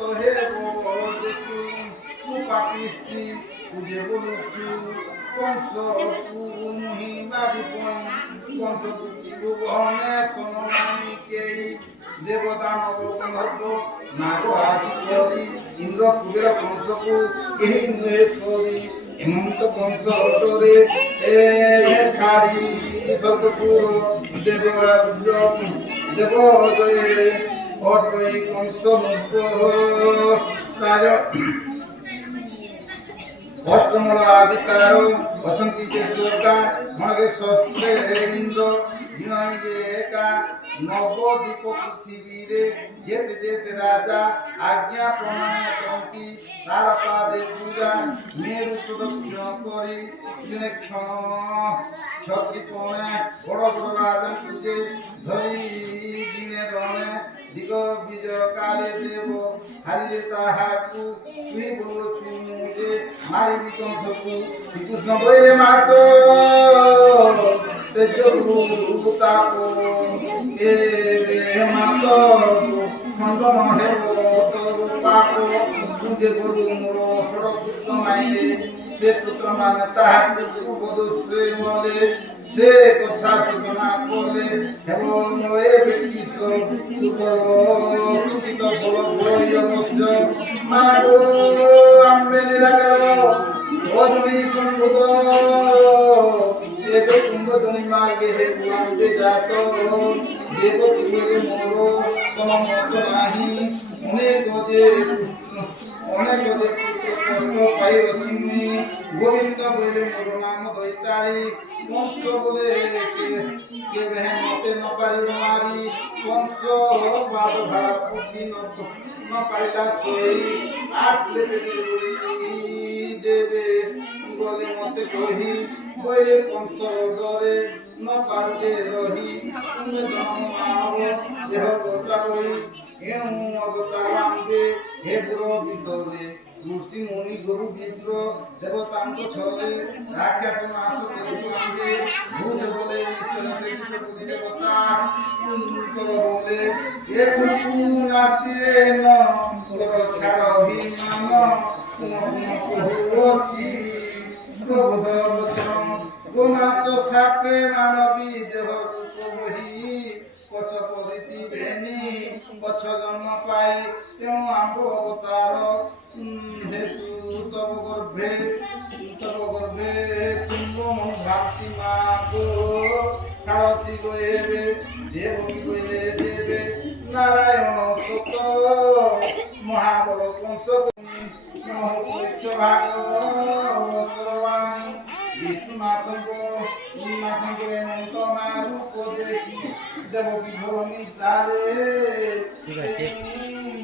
হেব দেখু পাপিষ্টি পূজে বলুছু কংস মুহি মারি পই কংস পুতি ভুবনে সোনাইকে দেবদানব গন্ধর্ব নাগ আদি করি ইন্দ্র কুবের কংসকু কেহি নুহে করি হেমন্ত কংস অটরে ছাড়ি স্বর্গপুর দেব দেব অটয় কংস রাজ অষ্টমর আদিকার অছন্তি যে দুর্গা মনকে ষষ্ঠে ইন্দ্র বিনয় যে একা নবদ্বীপ পৃথিবীরে যেতে যেতে রাজা আজ্ঞা প্রমাণে টঙ্কি তার পাদে পূজা মেরু প্রদক্ষিণ করে ছত্রিকোণে বড় বড় রাজা পূজে ধরি দিনে রণে দিগ বিজয় কালে দেব হারিলে তাহাকু তুই বলছু যে মারি বিকংসকু শ্রীকৃষ্ণ বৈরে মাত তেজরূপ তাপ এ মাত খণ্ডন হেব তোর পাপ তুজে বলু মোর ষড় পুত্র মাইলে সে পুত্র মানে তাহাকে বধূশ্রী মলে সে কথা সূচনা কলে এবং এ ব্যক্তি কিঞ্চিত বল বই অবশ্য মাগো আম্বে নিরাকার অজনী সম্ভুত এবে কুম্ভজনী মার্গে হে পুরান্তে জাত দেবকী বলে মোর কোন মত নাহি অনেক যে পাইছি গোবিন্দ বলে মোর নাম দৈতারি কংস বলে কে বেহেন মতে ন পারিব মারি কংস বাদ ভাড়া পুতি ন পারিলা সই আটলে দেবে বলে মতে কহি বলে কংস ডরে ন পারলে রহি তুমি জন্ম মানব দেহ গোটা বই এও অবতার আনবে হে পুরো ভিতরে ঋষি মুনি গুরু বিপ্র দেবতাঙ্ক ছলে রাক্ষস নাশ করে আনবে ভূত বলে ঈশ্বর থেকে দেবতা বলে এ কুকু নাতে ন কর ছাড় অভিমান কহুছি প্রবোধ বচন গোমাত সাপে মানবী দেহ বহি পছ পরিতি বেনি পছ জন্ম পাই তেও আম্ব অবতার হেতু তব গর্ভে তুম্ব মন ভ্রান্তি মাগো কালসি গয়েবে দেবকী গইলে দেবে নারায়ণ সত মহাবল কংস ভাগবতবাণী বিষ্ণুনাথঙ্গ এমন্ত রূপ দেখি দেবকী ভবনী তারে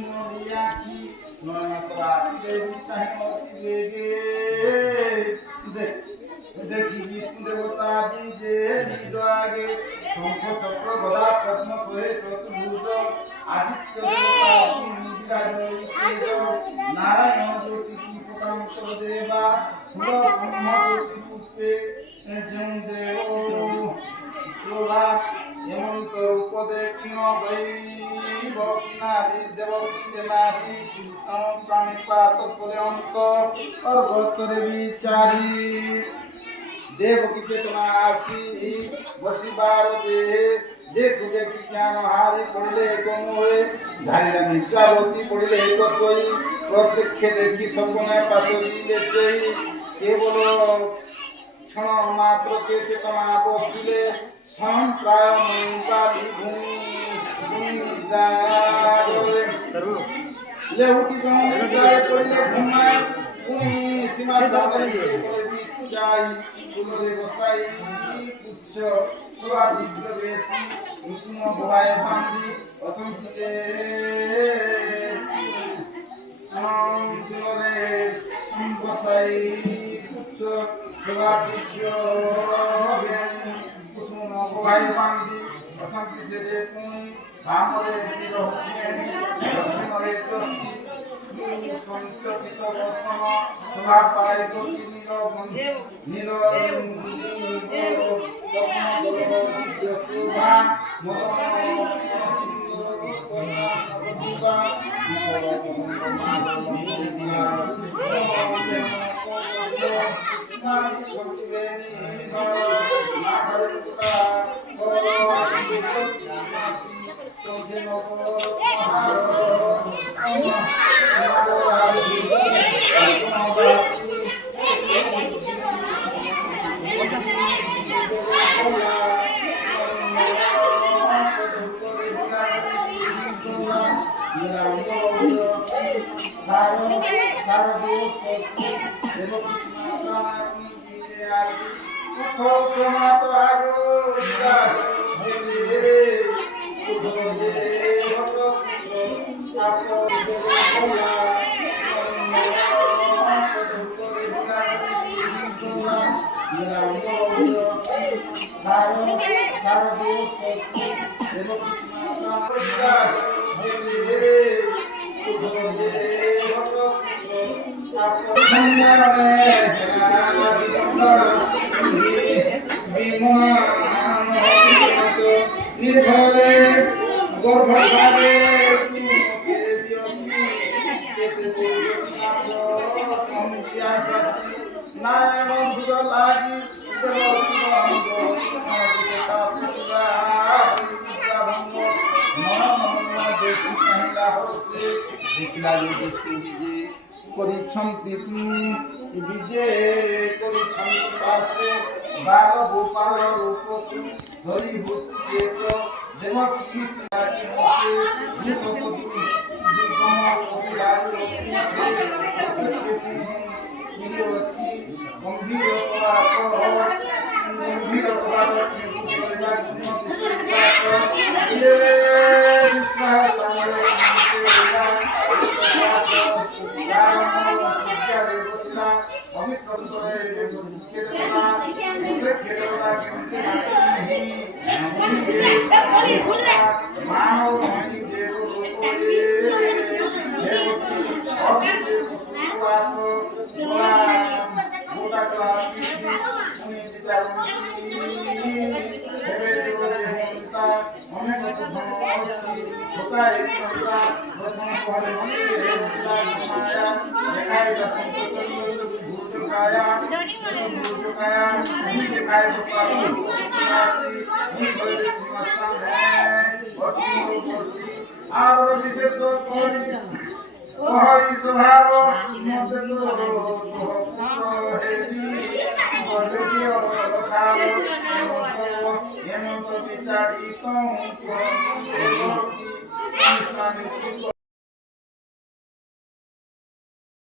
মরিয়াকি নয়নাথ দেবী চাহিমতি বেগে দেখি বিষ্ণু দেবতা বিজে নিজ আগে শঙ্খ চক্র গদা পদ্ম সোহে চতুর্ভুজ আদিত্য দেবতা নারায়ণ জ্যোতি প্রকান্তর দেবা ব্রহ্মজ্যোতি রূপে দেব শোভা হেমন্ত রূপ দেখিন দৈব কিনারি দেবকী নারী প্রাণীপাত করে অন্ত অর্ঘরে বিচারি দেবকী চেতনা আসি বসিবার দেহে দেখু দেখি জ্ঞান হারি পড়িলে কম হয়ে ধারিলা নিদ্রাবতী পড়িলে কই প্রত্যক্ষে দেখি সপনে পাশরিলে সেই কেবল ক্ষণ মাত্র কে চেতনা বসিলে সম্প্রায় মঙ্গালি ভূমি নিদ্রারে লেউটি জঙ্গলে পড়িলে ঘুমায় উনি সীমা চাঁদকে বলে বিকু যাই ফুলরে বসাই পুচ্ছ সোয়া দিব্য বেশি কুসুম ভয় বান্ধি অসন্তিলে ফুলরে বসাই পুচ্ছ সোয়া দিব্য বেশি কুসুম ভয় বান্ধি অসন্তিলে পুনি আমরে বিরহনে অসীমরে চষ্টি সংস্কৃত বর্তন সভা পাই গতি নীল শোভা মদন নির্ভরে গর্ভধারে নারায়ণ লাগি ଦେଖିଲା କରିଛନ୍ତି ବିଜେ କରିଛନ୍ତି ପାଶେ ବାର ଗୋପାଳ ରୂପକୁ ଧରି ଭୂତି ଦେବକୀ ଦୁର୍ଗମ କବିରାରୁ ଅଛି ଗମ୍ଭୀର স্বভাব বিচারিত